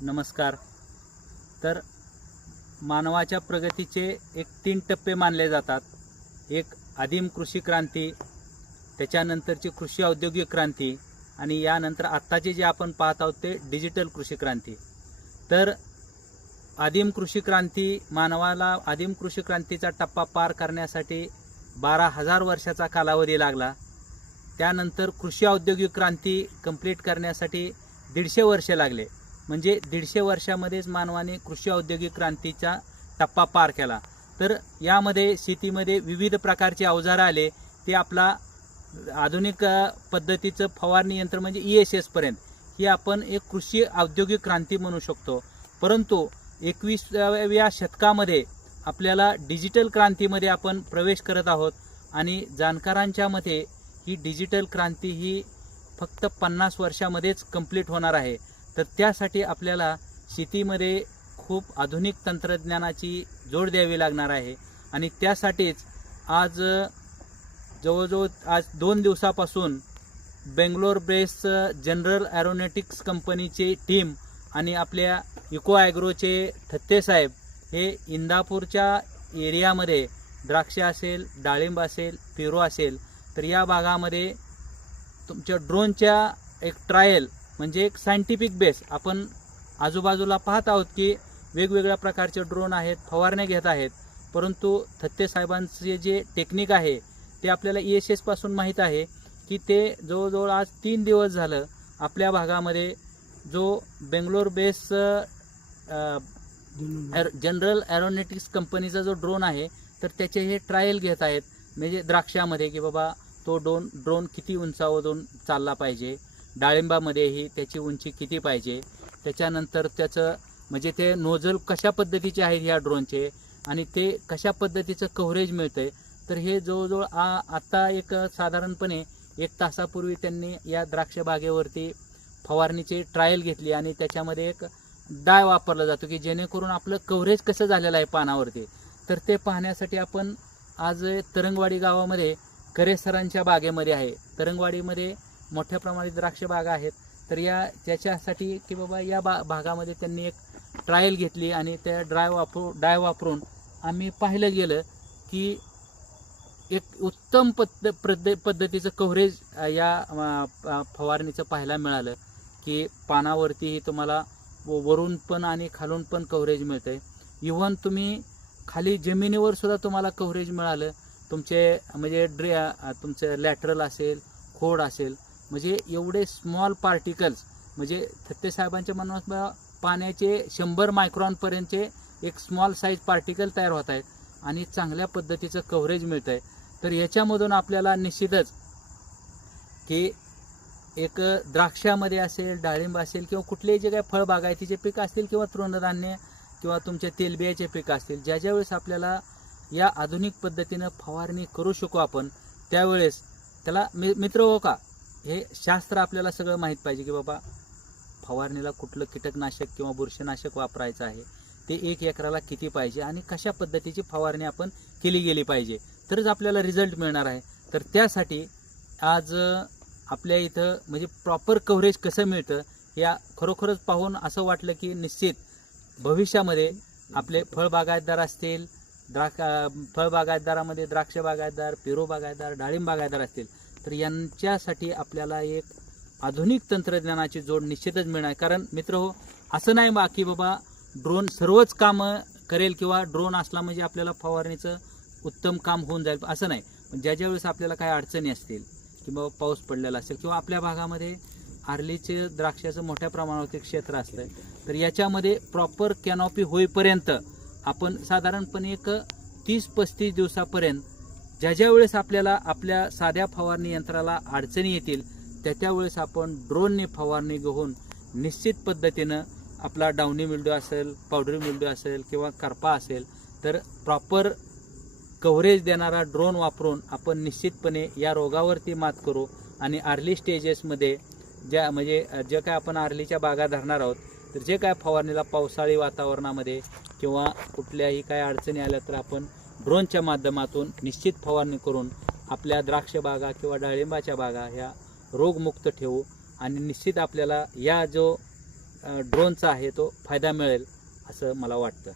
नमस्कार. तर मानवाच्या प्रगतीचे एक 3 टप्पे मानले जातात. एक आदिम कृषी क्रांती, त्याच्यानंतरची कृषी औद्योगिक क्रांती आणि यानंतर आत्ताचे जे आपण पाहत आहोत ते डिजिटल कृषी क्रांती. तर आदिम कृषी क्रांती, मानवाला आदिम कृषी क्रांतीचा टप्पा पार करण्यासाठी 12,000 वर्षाचा कालावधी लागला. त्यानंतर कृषी औद्योगिक क्रांती कंप्लीट करण्यासाठी 150 वर्षे लागले. म्हणजे 150 वर्षामध्येच मानवाने कृषी औद्योगिक क्रांतीचा टप्पा पार केला. तर यामध्ये शेतीमध्ये विविध प्रकारचे अवजार आले. ते आपला आधुनिक पद्धतीचं फवारणी यंत्र म्हणजे ESS पर्यंत ही आपण एक कृषी औद्योगिक क्रांती म्हणू शकतो. परंतु 21व्या शतकामध्ये आपल्याला डिजिटल क्रांतीमध्ये आपण प्रवेश करत आहोत आणि जाणकारांच्या मते ही डिजिटल क्रांती ही फक्त 50 वर्षामध्येच कंप्लीट होणार आहे. तर त्यासाठी आपल्याला शेतीमध्ये खूप आधुनिक तंत्रज्ञानाची जोड द्यावी लागणार आहे आणि त्यासाठीच आज जवळजवळ 2 दिवसापासून बेंगलोर बेस्ड जनरल एरोनॉटिक्स कंपनीची टीम आणि आपल्या इको ॲग्रोचे थत्ते साहेब हे इंदापूरच्या एरियामध्ये द्राक्ष असेल, डाळिंब असेल, पेरू असेल, तर या भागामध्ये तुमच्या ड्रोनच्या एक ट्रायल म्हणजे एक सायंटिफिक बेस आपण आजूबाजूला पाहत आहोत की वेगवेगळ्या प्रकारचे ड्रोन आहेत, फवारण्या घेत आहेत. परंतु थत्ते साहेबांचे जे टेक्निक आहे ते आपल्याला ESS पासून माहीत आहे की ते जवळजवळ आज 3 दिवस झालं आपल्या भागामध्ये जो बेंगलोर बेस जनरल एरोनॉटिक्स कंपनीचा जो ड्रोन आहे तर त्याचे हे ट्रायल घेत आहेत. म्हणजे द्राक्षामध्ये की बाबा तो ड्रोन किती उंचावरून चालला पाहिजे, डाळिंबामध्येही त्याची उंची किती पाहिजे, त्याच्यानंतर त्याचं म्हणजे ते नोझल कशा पद्धतीचे आहेत ह्या ड्रोनचे आणि ते कशा पद्धतीचं कव्हरेज मिळतं आहे. तर हे जवळजवळ आत्ता एक साधारणपणे 1 तासापूर्वी त्यांनी या द्राक्ष बागेवरती फवारणीची ट्रायल घेतली आणि त्याच्यामध्ये एक डाय वापरला जातो की जेणेकरून आपलं कव्हरेज कसं झालेलं आहे पानावरती. तर ते पाहण्यासाठी आपण आज तरंगवाडी गावामध्ये करे सरांच्या बागेमध्ये आहे. तरंगवाडीमध्ये मोठ्या प्रमाणात द्राक्ष बागा आहेत. तर त्याच्यासाठी की बाबा या भागामध्ये त्यांनी एक ट्रायल घेतली आणि त्या डाय वापरून आम्ही पाहिलं गेलं की एक उत्तम पद्धतीचं कव्हरेज या फवारणीचं पाहायला मिळालं की पानावरतीही तुम्हाला वरून पण आणि खालून पण कव्हरेज मिळतं आहे. इव्हन तुम्ही खाली जमिनीवर सुद्धा तुम्हाला कव्हरेज मिळालं. तुमचे म्हणजे तुमचं लॅटरल असेल, खोड असेल, म्हणजे एवढे स्मॉल पार्टिकल्स म्हणजे थत्ते साहेबांच्या म्हणून पाण्याचे 100 मायक्रॉनपर्यंतचे एक स्मॉल साईज पार्टिकल तयार होत आहेत आणि चांगल्या पद्धतीचं कव्हरेज मिळतं आहे. तर याच्यामधून आपल्याला निश्चितच की एक द्राक्षामध्ये असेल, डाळिंब असेल किंवा कुठलेही जे काही फळबागायतीचे पीक असतील किंवा तृणधान्य किंवा तुमचे तेलबियाचे पीक असतील, ज्या वेळेस आपल्याला या आधुनिक पद्धतीनं फवारणी करू शकू आपण त्यावेळेस त्याला मित्र हो का हे शास्त्र आपल्याला सगळं माहीत पाहिजे की बाबा फवारणीला कुठलं कीटकनाशक किंवा बुरशीनाशक वापरायचं आहे, ते 1 एकराला किती पाहिजे आणि कशा पद्धतीची फवारणी आपण केली गेली पाहिजे तरच आपल्याला रिझल्ट मिळणार आहे. तर त्यासाठी आज आपल्या इथं म्हणजे प्रॉपर कव्हरेज कसं मिळतं या खरोखरच पाहून असं वाटलं की निश्चित भविष्यामध्ये आपले फळबागायतदार असतील, फळबागायतदारामध्ये द्राक्ष बागायतदार, पेरू बागायतदार, डाळिंब बागायतदार असतील, तर यांच्यासाठी आपल्याला एक आधुनिक तंत्रज्ञानाची जोड निश्चितच मिळणार. कारण मित्र हो असं नाही बा की बाबा ड्रोन सर्वच कामं करेल किंवा ड्रोन असला म्हणजे आपल्याला फवारणीचं उत्तम काम होऊन जाईल असं नाही. पण ज्या वेळेस आपल्याला काही अडचणी असतील किंवा पाऊस पडलेला असेल किंवा आपल्या भागामध्ये आर्लीचे द्राक्षाचं मोठ्या प्रमाणावरती क्षेत्र असतं, तर याच्यामध्ये प्रॉपर कॅनॉपी होईपर्यंत आपण साधारणपणे एक 30-35 दिवसापर्यंत ज्या वेळेस आपल्याला आपल्या साध्या फवारणी यंत्राला अडचणी येतील त्यावेळेस आपण ड्रोनने फवारणी घेऊन निश्चित पद्धतीनं आपला डाउनी मिल्ड्यू असेल, पावडरी मिल्ड्यू असेल किंवा करपा असेल तर प्रॉपर कव्हरेज देणारा ड्रोन वापरून आपण निश्चितपणे या रोगावरती मात करू आणि अर्ली स्टेजेसमध्ये जे काय आपण अर्लीच्या बागा धरणार आहोत तर जे काय फवारणीला पावसाळी वातावरणामध्ये किंवा कुठल्याही काय अडचणी आल्या तर आपण ड्रोनच्या माध्यमातून निश्चित फवारणी करून आपल्या द्राक्ष बागा किंवा डाळिंबाच्या बागा ह्या रोगमुक्त ठेवू आणि निश्चित आपल्याला या जो ड्रोनचा आहे तो फायदा मिळेल असं मला वाटतं.